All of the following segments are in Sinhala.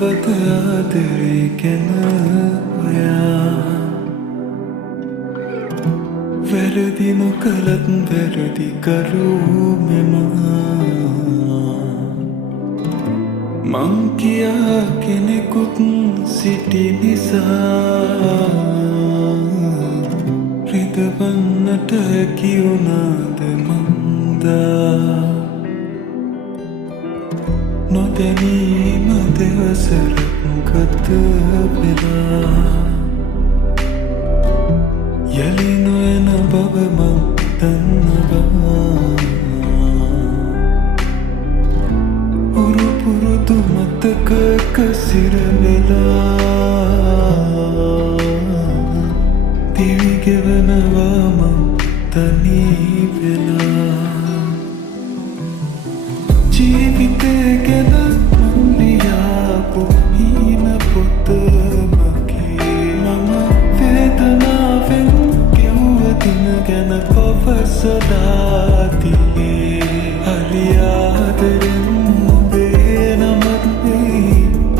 නොබත ආදරේ ගැන ඔයා වැරදි නොකලත් වැරදි කරු මෙමා මං කියා කෙනෙකුත් සිටි නිසා රිදවන්නට හැකි වුණාද මන්දා නොදැනීම දෙවසරක් ගත වෙලා යලි නොයන බව මං දන්නවා පුරුදු මතකක සිරවෙලා දිවිගෙවනවා මං තනී වෙලා ජීවිතේ ගැන මං ලියාපු හීන පොත මගේ මම වේදනාවෙන් ගෙව්ව දින ගැන පවසලා තියේ හරි ආදරෙන් ඔබේ නමත්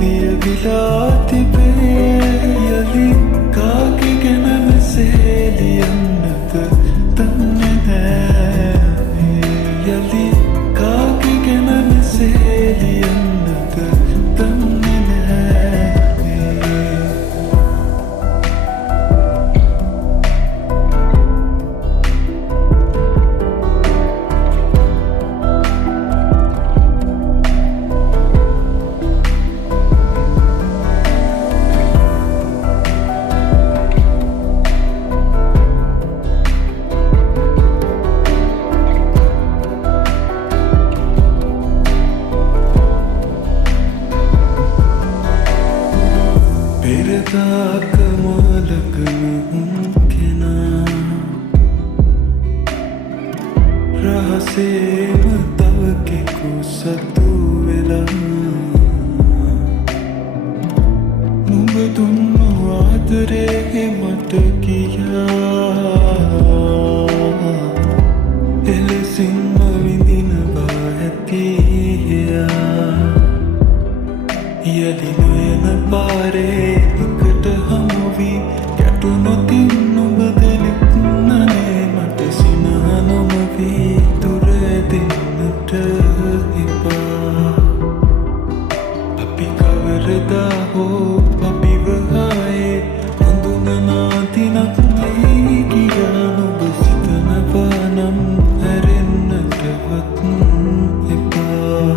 ලියවිලා තිබේ යලි කාගේ ගැන මෙසේ ලියන්නද දන්නේ නෑ යලි කාගේ ගැන මෙසේ ලියන්නද දන්නේ නෑ පෙරදාක මොලකන කෙනා රහසේම තව කෙකු සතු වෙලා නුඹ දුන්නු ආදරේ මට කියා එලෙසින්ම විඳිනවා ඇතියා යලි නොයන පාරේ එකට හමුවී ගැටුනොතින් නුඹ දෙනෙත් නනේ මට සිනහ නොමවී දුර දෙන්නට එපා අපි කවරදා හෝ අපිව ආයේ හඳුනනා දිනක් නැයි කියා නුඹ සිතනවා නම් හැරෙන්නටවත් එපා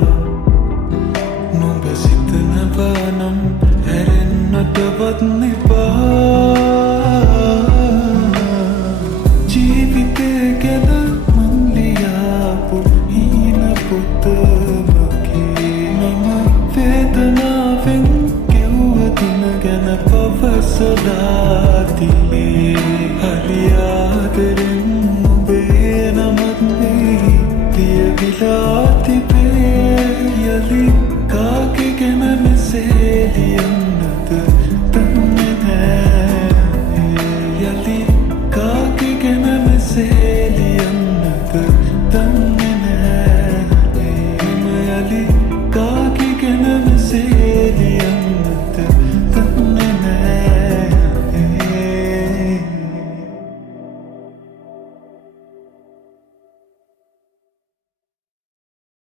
නුඹ සිතනවා නම් හැරෙන්නටවත් එපා ජීවිතේ ගැන මං ලියාපු හීන පොත මගේ මම වේදනාවෙන් ගෙව්ව දින ගැන පවසලා තියේ